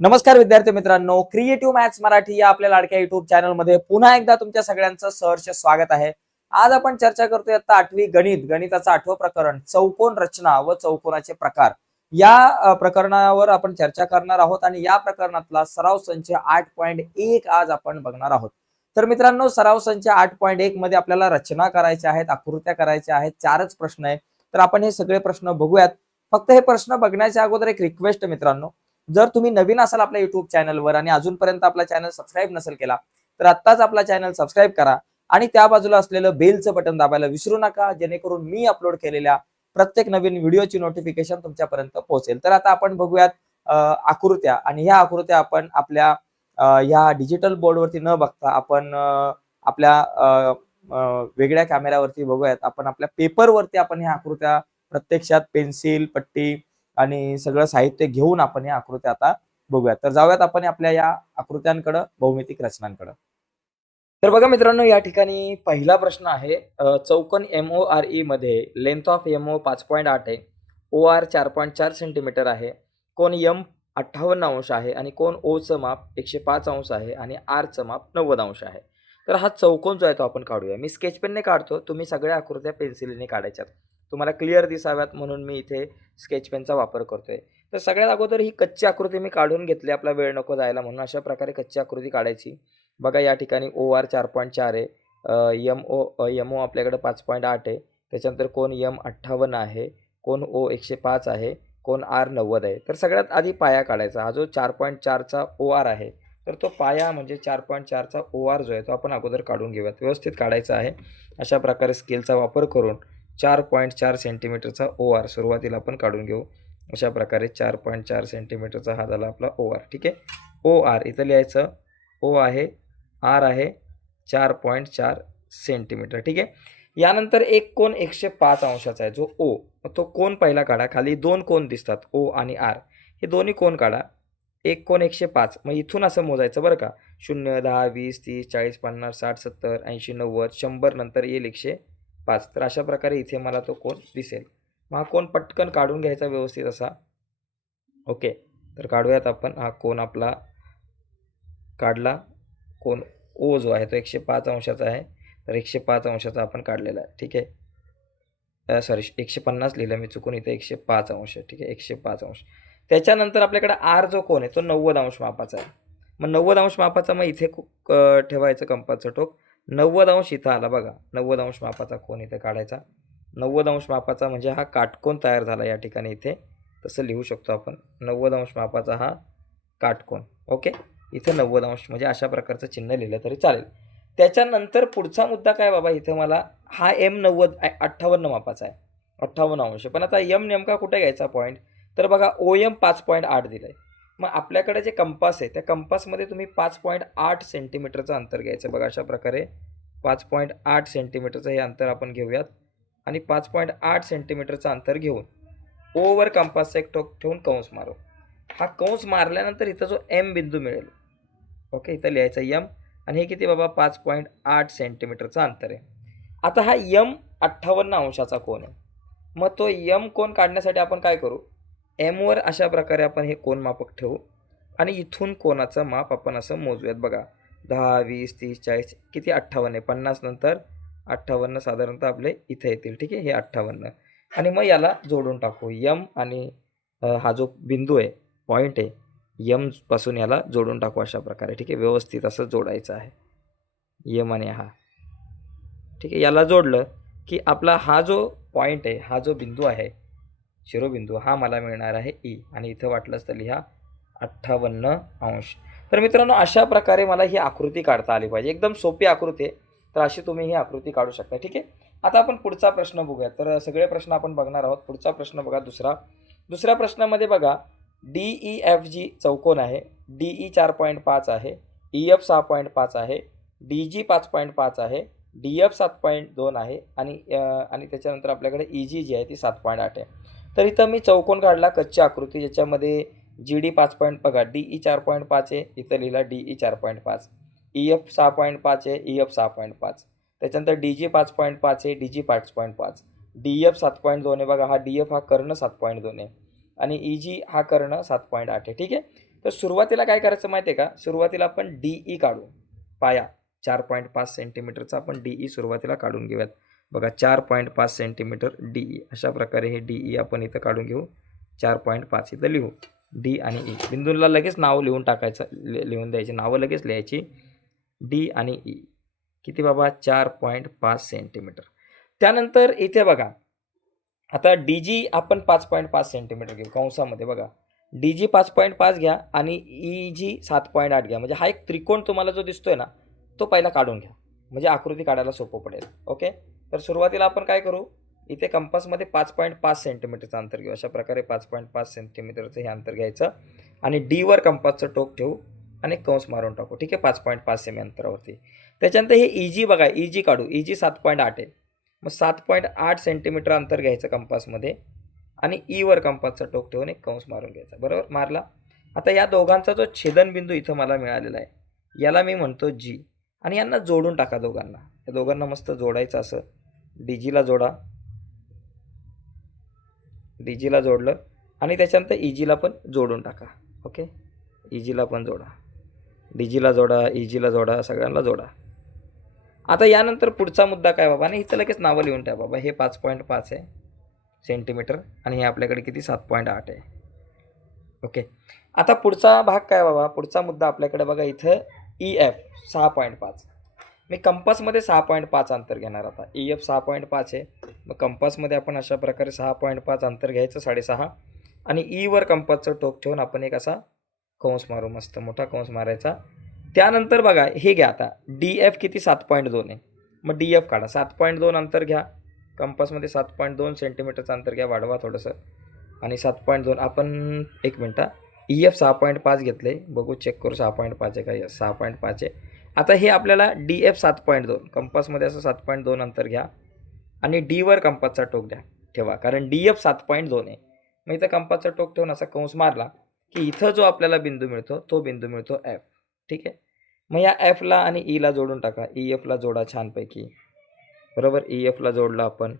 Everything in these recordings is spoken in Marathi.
नमस्कार विद्यार्थी मित्रांनो क्रिएटिव्ह मॅथ्स मराठी या आपल्या लाडक्या युट्यूब चॅनलमध्ये पुन्हा एकदा तुमच्या सगळ्यांचं सहर्ष स्वागत आहे. आज आपण चर्चा करतोय आता आठवी गणित गणिताचं आठवं प्रकरण चौकोन रचना व चौकोनाचे प्रकार. या प्रकरणावर आपण चर्चा करणार आहोत आणि या प्रकरणातला सराव संच आठ पॉईंट एक आज आपण बघणार आहोत. तर मित्रांनो सराव संच आठ पॉईंट एक मध्ये आपल्याला रचना करायच्या आहेत आकृत्या करायच्या आहेत चारच प्रश्न आहे. तर आपण हे सगळे प्रश्न बघूयात. फक्त हे प्रश्न बघण्याच्या अगोदर एक रिक्वेस्ट मित्रांनो जर तुम्ही नवीन असाल आपल्या युट्यूब चॅनलवर आणि अजूनपर्यंत आपला चॅनल सबस्क्राईब नसेल केला तर आत्ताच आपला चॅनल सबस्क्राईब करा आणि त्या बाजूला असलेलं बेलचं बटन दाबायला विसरू नका जेणेकरून मी अपलोड केलेल्या प्रत्येक नवीन व्हिडिओची नोटिफिकेशन तुमच्यापर्यंत पोहोचेल. तर आता आपण बघूयात आकृत्या आणि ह्या आकृत्या आपण आपल्या ह्या डिजिटल बोर्डवरती न बघता आपण आपल्या वेगळ्या कॅमेऱ्यावरती बघूयात. आपण आपल्या पेपरवरती आपण ह्या आकृत्या प्रत्यक्षात पेन्सिल पट्टी आणि सगळं साहित्य घेऊन आपण या आकृत्या आता बघूयात. तर जाऊयात आपण आपल्या या आकृत्यांकडं भौमितिक रचनांकडं. तर बघा मित्रांनो या ठिकाणी पहिला प्रश्न आहे चौकन चौकोन एम ओ आर ई मध्ये लेंथ ऑफ एम ओ पाच पॉईंट आठ आहे ओ आर चार पॉईंट चार सेंटीमीटर आहे कोण यम अठ्ठावन्न अंश आहे आणि कोण ओचं माप एकशे पाच अंश आहे आणि आरचं माप नव्वद अंश आहे. तर हा चौकोन जो आहे तो आपण काढूया. मी स्केच पेनने काढतो तुम्ही सगळ्या आकृत्या पेन्सिलीने काढायच्यात. तुम्हाला क्लिअर दिसाव्यात म्हणून मी इथे स्केच पेनचा वापर आहे तर सगळ्यात अगोदर ही कच्ची आकृती मी काढून घेतली आपला वेळ नको जायला म्हणून. अशा प्रकारे कच्ची आकृती काढायची. बघा या ठिकाणी ओ आर चार पॉईंट चार आहे. यम ओ यम ओ आपल्याकडे पाच पॉईंट आठ आहे. त्याच्यानंतर कोण यम अठ्ठावन्न आहे. कोण ओ एकशे पाच आहे. कोण आर नव्वद आहे. तर सगळ्यात आधी पाया काढायचा. हा जो चार पॉईंट चारचा ओ आर आहे तर तो पाया म्हणजे चार पॉईंट चारचा ओ आर जो आहे तो आपण अगोदर काढून घेऊयात. व्यवस्थित काढायचा आहे. अशा प्रकारे स्केलचा वापर करून चार पॉईंट चार सेंटीमीटरचा ओ आर सुरुवातीला आपण काढून घेऊ. अशा प्रकारे चार पॉईंट चार सेंटीमीटरचा हा झाला आपला ओ आर. ठीक आहे? ओ आर इथं लिहायचं. ओ आहे आर आहे चार पॉईंट चार सेंटीमीटर. ठीक आहे? यानंतर एक कोण एकशे पाच अंशाचा आहे जो ओ. तो कोण पहिला काढा. खाली दोन कोण दिसतात ओ आणि आर. हे दोन्ही कोण काढा. एक कोण एकशे पाच. मग इथून असं मोजायचं बरं का. शून्य दहा वीस तीस चाळीस पन्नास साठ सत्तर ऐंशी नव्वद शंभर नंतर येईल एकशे पाच. तर अशा प्रकारे इथे मला तो कोण दिसेल. मग हा कोण पटकन काढून घ्यायचा व्यवस्थित असा. ओके. तर काढूयात आपण. हा कोण आपला काढला. कोण ओ जो आहे तो एकशे पाच अंशाचा आहे. तर एकशे पाच अंशाचा आपण काढलेला आहे. ठीक आहे? सॉरी एकशे पन्नास लिहिलं मी चुकून. इथे एकशे पाच अंश. ठीक आहे? एकशे पाच अंश. त्याच्यानंतर आपल्याकडे आर जो कोण आहे तो नव्वद अंश मापाचा आहे. मग नव्वद अंश मापाचा मग इथे क- ठेवायचं कंपाचं टोक. नव्वद अंश इथं आला बघा. नव्वद अंश मापाचा कोण इथे काढायचा. नव्वद अंश मापाचा म्हणजे हा काटकोन तयार झाला या ठिकाणी इथे. तसं लिहू शकतो आपण. नव्वद अंश मापाचा हा काटकोन. ओके? इथं नव्वद अंश म्हणजे अशा प्रकारचं चिन्ह लिहिलं तरी चालेल. त्याच्यानंतर पुढचा मुद्दा काय बाबा? इथं मला हा एम नव्वद अठ्ठावन्न मापाचा आहे. अठ्ठावन्न अंश. पण आता यम नेमका कुठे घ्यायचा पॉईंट तर बघा ओ एम पाच पॉईंट आठ दिलं आहे मग आपल्याकडे जे कंपास आहे त्या कंपासमध्ये तुम्ही पाच पॉईंट आठ सेंटीमीटरचं अंतर घ्यायचं बघा अशा प्रकारे. पाच पॉईंट आठ सेंटीमीटरचं हे अंतर आपण घेऊयात. आणि पाच पॉईंट आठ सेंटीमीटरचं अंतर घेऊन ओवर कंपासचा एक टोक ठेवून कंस मारू. हा कंस मारल्यानंतर इथं जो एम बिंदू मिळेल ओके इथं लिहायचं यम आणि हे किती बाबा? पाच पॉईंट आठ सेंटीमीटरचं अंतर आहे. आता हा यम अठ्ठावन्न अंशाचा कोण आहे. मग तो यम कोण काढण्यासाठी आपण काय करू? एमवर अशा प्रकारे आपण हे कोण मापक ठेवू. आणि इथून कोणाचं माप आपण असं मोजूयात बघा. दहा वीस तीस चाळीस किती? अठ्ठावन्न आहे. पन्नास नंतर अठ्ठावन्न साधारणतः आपले इथे येतील ठीक आहे? हे अठ्ठावन्न. आणि मग याला जोडून टाकू. यम आणि हा जो बिंदू आहे पॉईंट आहे यमपासून याला जोडून टाकू अशा प्रकारे ठीक आहे? व्यवस्थित असं जोडायचं आहे. यम आणि हा. ठीक आहे? याला जोडलं की आपला हा जो पॉईंट आहे हा जो बिंदू आहे शिरोबिंदू हा मला मिळणार आहे ई आणि इथं वाटलंच तर लिहा अठ्ठावन्न अंश. तर मित्रांनो अशा प्रकारे मला ही आकृती काढता आली पाहिजे. एकदम सोपी आकृती आहे. तर अशी तुम्ही ही आकृती काढू शकता. ठीक आहे? आता आपण पुढचा प्रश्न बघूया. तर सगळे प्रश्न आपण बघणार आहोत. पुढचा प्रश्न बघा दुसरा. दुसऱ्या प्रश्नामध्ये बघा डी ई एफ जी चौकोन आहे. डी ई चार पॉईंट पाच आहे. ई एफ सहा पॉईंट पाच आहे. डी जी पाच पॉईंट पाच आहे. डी एफ सात पॉईंट दोन आहे. आणि आणि त्याच्यानंतर आपल्याकडे ई जी जी आहे ती सात पॉईंट आठ आहे. तर इथं मी चौकोन काढला कच्ची आकृती ज्याच्यामध्ये जी डी पाच पॉईंट बघा डी ई चार पॉईंट पाच आहे इथं लिहिला डी ई चार पॉईंट पाच. ई एफ सहा पॉईंट पाच आहे ई एफ सहा पॉईंट पाच. त्याच्यानंतर डी जी पाच पॉईंट पाच आहे डी जी पाच पॉईंट पाच. डी एफ सात पॉईंट दोन आहे बघा हा डी एफ हा कर्ण सात पॉईंट दोन आहे. आणि ई जी हा कर्ण सात पॉईंट आठ आहे ठीक आहे? तर सुरुवातीला काय करायचं माहिती आहे का? सुरुवातीला आपण डी ई काढू. पाया चार पॉईंट पाच सेंटीमीटरचा आपण डी ई सुरुवातीला काढून घेऊयात. बघा चार पॉईंट पाच सेंटीमीटर डी ई. अशा प्रकारे हे डी ई आपण इथं काढून घेऊ. चार पॉईंट पाच इथं लिहू. डी आणि ई. बिंदूला लगेच नाव लिहून टाकायचं लिहून द्यायची. नावं लगेच लिहायची. डी आणि ई. किती बाबा? चार पॉईंट पाच सेंटीमीटर. त्यानंतर इथे बघा. आता डी जी आपण पाच पॉईंट पाच सेंटीमीटर घेऊ. कंसामध्ये बघा. डी जी पाच पॉईंट पाच घ्या आणि ई जी सात पॉईंट आठ घ्या. म्हणजे हा एक त्रिकोण तुम्हाला जो दिसतोय ना तो पहिला काढून घ्या. म्हणजे आकृती काढायला सोपं पडेल. ओके? तर सुरुवातीला आपण काय करू? इथे कंपासमध्ये पाच पॉईंट पाच सेंटीमीटरचं अंतर घेऊ. अशा प्रकारे पाच पॉईंट पाच सेंटीमीटरचं हे अंतर घ्यायचं. आणि डीवर कंपासचं टोक ठेवू आणि कंस मारून टाकू. ठीक आहे? पाच पॉईंट पाच सेमी अंतरावरती. त्याच्यानंतर हे इजी बघा इजी काढू. इजी सात पॉईंट आठ आहे. मग सात पॉईंट आठ सेंटीमीटर अंतर घ्यायचं कंपासमध्ये आणि e ईवर कंपासचा टोक ठेवून एक कंस मारून घ्यायचा. बरोबर? मारला. आता या दोघांचा जो छेदनबिंदू इथं मला मिळालेला आहे याला मी म्हणतो जी आणि यांना जोडून टाका दोघांना. या दोघांना मस्त जोडायचं असं. डी जीला जोडा. डी जीला जोडलं. आणि त्याच्यानंतर इजीला पण जोडून टाका. ओके? इजीला पण जोडा. डी जीला जोडा इजीला जोडा सगळ्यांना जोडा. आता यानंतर पुढचा मुद्दा काय बाबा? आणि इथं लगेच नावं लिहून ठेवा बाबा. हे पाच पॉईंट पाच आहे. सेंटीमीटर. आणि हे आपल्याकडे किती? सात पॉईंट आठ आहे. ओके? आता पुढचा भाग काय बाबा? पुढचा मुद्दा आपल्याकडे बघा इथं. ई एफ सहा पॉईंट पाच. मी कंपासमध्ये सहा पॉईंट पाच अंतर घेणार आता. ई एफ सहा पॉईंट पाच आहे. मग कंपासमध्ये आपण अशा प्रकारे सहा पॉईंट पाच अंतर घ्यायचं साडेसहा. आणि e ईवर कंपासचं टोक ठेवून आपण एक असा कंस मारू मस्त मोठा कंस मारायचा. त्यानंतर बघा हे घ्या आता. डी एफ किती? सात पॉईंट दोन आहे. मग डी एफ काढा. सात पॉईंट दोन अंतर घ्या. कंपासमध्ये सात पॉईंट दोन सेंटीमीटरचं अंतर घ्या. वाढवा थोडंसं. आणि सात पॉईंट दोन आपण एक मिनटं. ई एफ सहा पॉईंट पाच घेतले बघू चेक करू. सहा पॉईंट पाच आहे का? सहा पॉईंट पाच आहे. आता हे आपल्याला डी एफ सात पॉईंट दोन. कंपासमध्ये असं सात पॉईंट दोन अंतर घ्या. आणि डीवर कंपासचा टोक द्या. ठेवा. कारण डी एफ सात पॉईंट दोन आहे. मग इथं कंपासचा टोक ठेवून असा कंस मारला की इथं जो आपल्याला बिंदू मिळतो तो बिंदू मिळतो एफ ठीक आहे? मग या एफला आणि e ईला जोडून टाका. ई एफला जोडा छानपैकी. बरोबर? ई एफला जोडलं आपण.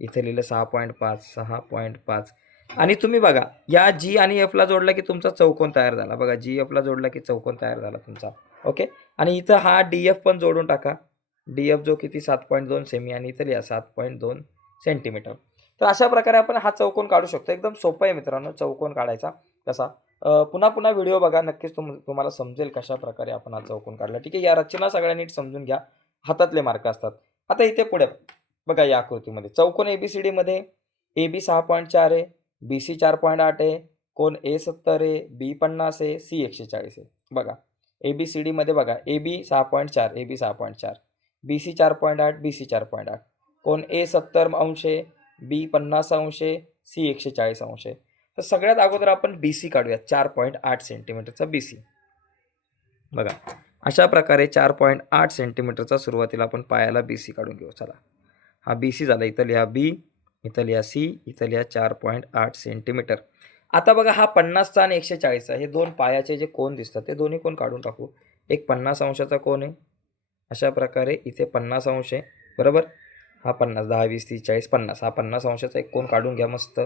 इथं लिहिलं सहा पॉईंट पाच सहा पॉईंट पाच. आणि तुम्ही बघा या जी आणि एफला जोडला की तुमचा चौकोन तयार झाला. बघा जी एफला जोडला की चौकोन तयार झाला तुमचा. ओके? आणि इथं हा डी एफ पण जोडून टाका. डी एफ जो किती? सात पॉईंट दोन सेमी आणि इथं लिहा सात पॉईंट दोन सेंटीमीटर तर अशा प्रकारे आपण हा चौकोन काढू शकतो. एकदम सोपं आहे मित्रांनो चौकोन काढायचा कसा. पुन्हा पुन्हा व्हिडिओ बघा. नक्कीच तुम तुम्हाला समजेल कशा प्रकारे आपण हा चौकोन काढला. ठीक आहे या रचना सगळ्या नीट समजून घ्या. हातातले मार्क असतात. आता इथे पुढे बघा या आकृतीमध्ये. चौकोन ए बी सी डीमध्ये ए बी सहा पॉईंट चार आहे बी सी चार पॉईंट आठ आहे कोण ए सत्तर आहे बी पन्नास आहे सी एकशे चाळीस आहे. बघा. ए बी सी डीमध्ये बघा ए बी सहा पॉईंट चार ए बी सहा पॉईंट चार. बी सी चार पॉईंट आठ बी सी चार पॉईंट आठ. कोण? ए सत्तर अंश आहे बी पन्नास अंश आहे सी एकशे चाळीस अंश. आहे तर सगळ्यात अगोदर आपण बी सी काढूयात चार पॉईंट आठ सेंटीमीटरचा बी सी. बघा अशा प्रकारे चार पॉईंट आठ सेंटीमीटरचा सुरुवातीला आपण पायाला बी सी काढून घेऊ. चला हा बी सी झाला. इथं लिहा बी इथं लिहा सी इथं लिहा चार पॉईंट आठ सेंटीमीटर. आता बघा हा पन्नासचा आणि एकशे चाळीसचा हे दोन पायाचे जे कोण दिसतात ते दोन्ही कोण काढून टाकू. एक पन्नास अंशाचा कोण आहे. अशा प्रकारे इथे पन्नास अंश आहे. बरोबर? हा पन्नास दहा वीस तीस चाळीस पन्नास. हा पन्नास अंशाचा एक कोण काढून घ्या मस्त.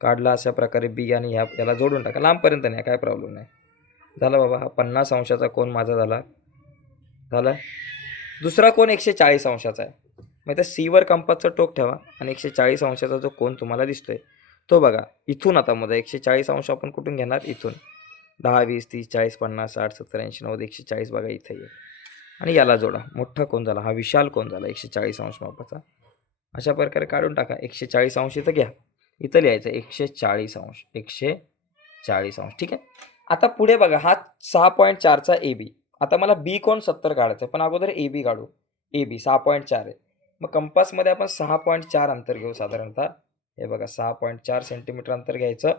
काढला अशा प्रकारे बी आणि ह्या याला जोडून टाका. लांबपर्यंत नाही काय प्रॉब्लेम नाही. झाला बाबा हा पन्नास अंशाचा कोण माझा झाला. झाला? दुसरा कोण एकशे चाळीस अंशाचा आहे. मग त्या सीवर कंपासचं टोक ठेवा आणि एकशे चाळीस अंशाचा जो कोण तुम्हाला दिसतोय तो बघा इथून आता मध्ये एकशे चाळीस अंश आपण कुठून घेणार? इथून. दहा वीस तीस चाळीस पन्नास साठ सत्तर ऐंशी नव्वद एकशे चाळीस बघा इथे ये आणि याला जोडा. मोठा कोण झाला? हा विशाल कोण झाला? एकशे चाळीस अंश मापाचा. अशा प्रकारे काढून टाका. एकशे चाळीस अंश इथं घ्या. इथं लिहायचं एकशे चाळीस अंश. एकशे चाळीस अंश. ठीक आहे? आता पुढे बघा हा सहा पॉईंट चारचा ए बी. आता मला बी कोण सत्तर काढायचं आहे पण अगोदर ए बी काढू. ए बी सहा पॉईंट चार आहे. मग कंपासमध्ये आपण सहा पॉईंट चार अंतर घेऊ साधारणतः. हे बघा सहा पॉईंट चार सेंटीमीटर अंतर घ्यायचं.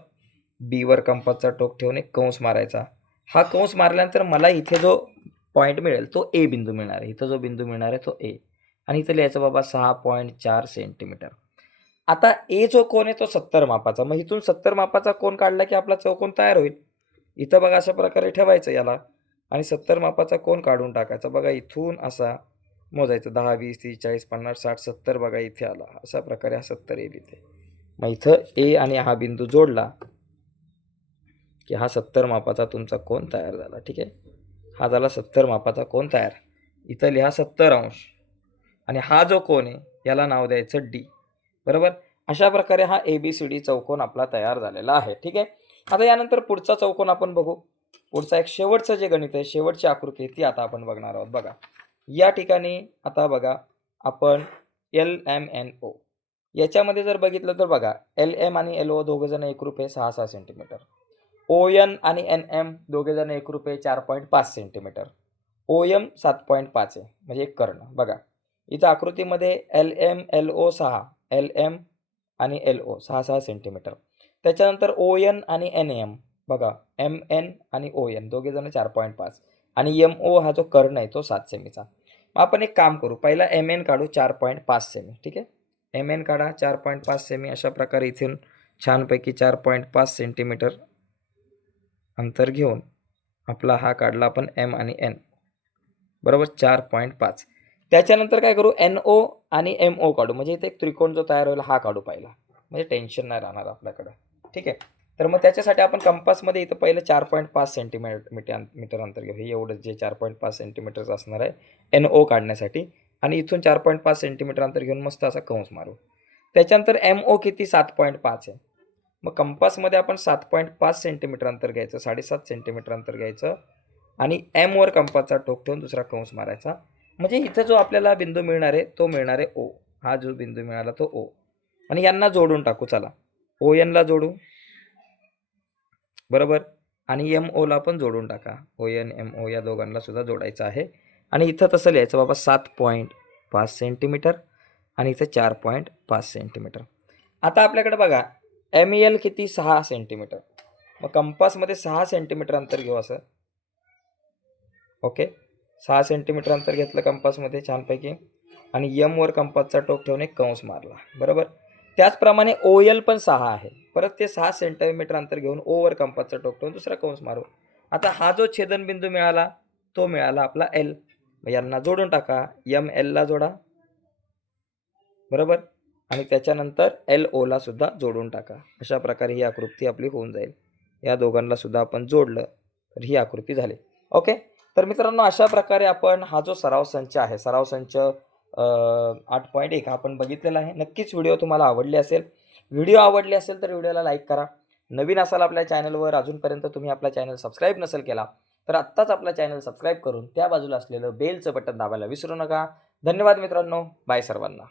बीवर कंपासचा टोक ठेवून एक कंस मारायचा. हा कंस मारल्यानंतर मला इथे जो पॉईंट मिळेल तो ए बिंदू मिळणार आहे. इथं जो बिंदू मिळणार आहे तो ए आणि इथं लिहायचं बाबा सहा पॉईंट चार सेंटीमीटर आता ए जो कोण आहे तो सत्तर मापाचा. मग इथून सत्तर मापाचा कोण काढला की आपला चौकोन तयार होईल? इथं बघा अशा प्रकारे ठेवायचं याला. आणि सत्तर मापाचा कोण काढून टाकायचा. बघा इथून असा मोजायचं. दहा वीस तीस चाळीस पन्नास साठ सत्तर बघा इथे आला. अशा प्रकारे हा सत्तर येईल इथे मग इथं ए आणि हा बिंदू जोडला की हा सत्तर मापाचा तुमचा कोण तयार झाला ठीक आहे? हा झाला सत्तर मापाचा कोण तयार. इथं लिहा सत्तर अंश. आणि हा जो कोण आहे याला नाव द्यायचं डी. बरोबर? अशा प्रकारे हा ए बी सी डी चौकोन आपला तयार झालेला आहे ठीक आहे? आता यानंतर पुढचा चौकोन आपण बघू. पुढचा एक शेवटचं जे गणित आहे शेवटची आकृती आहे ती आता आपण बघणार आहोत. बघा. या ठिकाणी आता बघा आपण एल एम एन ओ याच्यामध्ये जर बघितलं तर बघा एल एम आणि एल ओ दोघेजण एक रुपये सहा सहा सेंटीमीटर ओ एन आणि एन एम दोघेजण एक रुपये चार पॉईंट पाच सेंटीमीटर ओ एम सात पॉईंट पाच आहे म्हणजे एक कर्ण. बघा इथं आकृतीमध्ये एल एम एल ओ सहा एल एम आणि एल ओ सहा सहा सेंटीमीटर त्याच्यानंतर ओ एन आणि एन एम बघा एम एन आणि ओ एन दोघेजण चार पॉईंट पाच. आणि एम ओ हा जो कर्ण आहे तो सात सेमीचा मग आपण एक काम करू पहिला एम एन काढू चार पॉईंट पाच सेमी ठीक आहे? एम एन काढा चार पॉईंट पाच सेमी अशा प्रकारे इथून छानपैकी चार पॉईंट पाच सेंटीमीटर अंतर घेऊन आपला हा काढला आपण एम आणि एन. बरोबर चार पॉईंट पाच. त्याच्यानंतर काय करू? एन ओ आणि एम ओ काढू. म्हणजे इथे एक त्रिकोण जो तयार होईल हा काढू पाहिला. म्हणजे टेन्शन नाही राहणार आपल्याकडं. ठीक आहे? तर मग त्याच्यासाठी आपण कंपासमध्ये इथं पहिलं चार पॉईंट पाच सेंटीमीटर मीटर मीटर अंतर घेऊ. हे एवढं जे चार पॉईंट पाच सेंटीमीटरचं असणार आहे एन ओ काढण्यासाठी. आणि इथून चार पॉईंट पाच सेंटीमीटर अंतर घेऊन मस्त असा कंस मारू. त्याच्यानंतर एम ओ किती? सात पॉईंट पाच आहे. मग कंपासमध्ये आपण सात पॉईंट पाच सेंटीमीटर अंतर घ्यायचं साडेसात सेंटीमीटर अंतर घ्यायचं आणि एमवर कंपासचा टोक ठेवून दुसरा कंस मारायचा. म्हणजे इथं जो आपल्याला बिंदू मिळणार आहे तो मिळणार आहे ओ हा जो बिंदू मिळाला तो ओ आणि यांना जोडून टाकू चला. ओ एनला जोडू. बरोबर? आणि एम ओला पण जोडून टाका. ओ एन एम ओ या दोघांना सुद्धा जोडायचं आहे. आणि इथं तसं लिहायचं बाबा सात पॉईंट पाच सेंटीमीटर आणि इथं चार पॉईंट पाच सेंटीमीटर. आता आपल्याकडे बघा एम एल किती? सहा सेंटीमीटर. मग कंपासमध्ये सहा सेंटीमीटर अंतर घेऊ असं. ओके? सहा सेंटीमीटर अंतर घेतलं कंपासमध्ये छानपैकी. आणि यमवर कंपासचा टोक ठेवून एक कंस मारला. बरोबर? त्याचप्रमाणे ओ एल पण सहा आहे. परत ते सहा सेंटीमीटर अंतर घेऊन ओवर कंपासचा टोक ठेवून दुसरा कंस मारू. आता हा जो छेदनबिंदू मिळाला तो मिळाला आपला एल मग यांना जोडून टाका. यम एलला जोडा. बरोबर? आणि त्याच्यानंतर एल ओला सुद्धा जोडून टाका. अशा प्रकारे ही आकृती आपली होऊन जाईल. या दोघांना सुद्धा आपण जोडलं तर ही आकृती झाली. ओके तर मित्रांनो अशा प्रकारे आपण हा जो सराव संच आहे सराव संच आठ पॉईंट एक आपण बघितलेला आहे. नक्कीच व्हिडिओ तुम्हाला आवडली असेल. व्हिडिओ आवडली असेल तर व्हिडिओला लाईक करा. नवीन असाल आपल्या चॅनलवर अजूनपर्यंत तुम्ही आपला चॅनल सबस्क्राईब नसेल केला तर आत्ताच आपला चॅनल सबस्क्राईब करून त्या बाजूला असलेलं बेलचं बटन दाबायला विसरू नका. धन्यवाद मित्रांनो. बाय सर्वांना.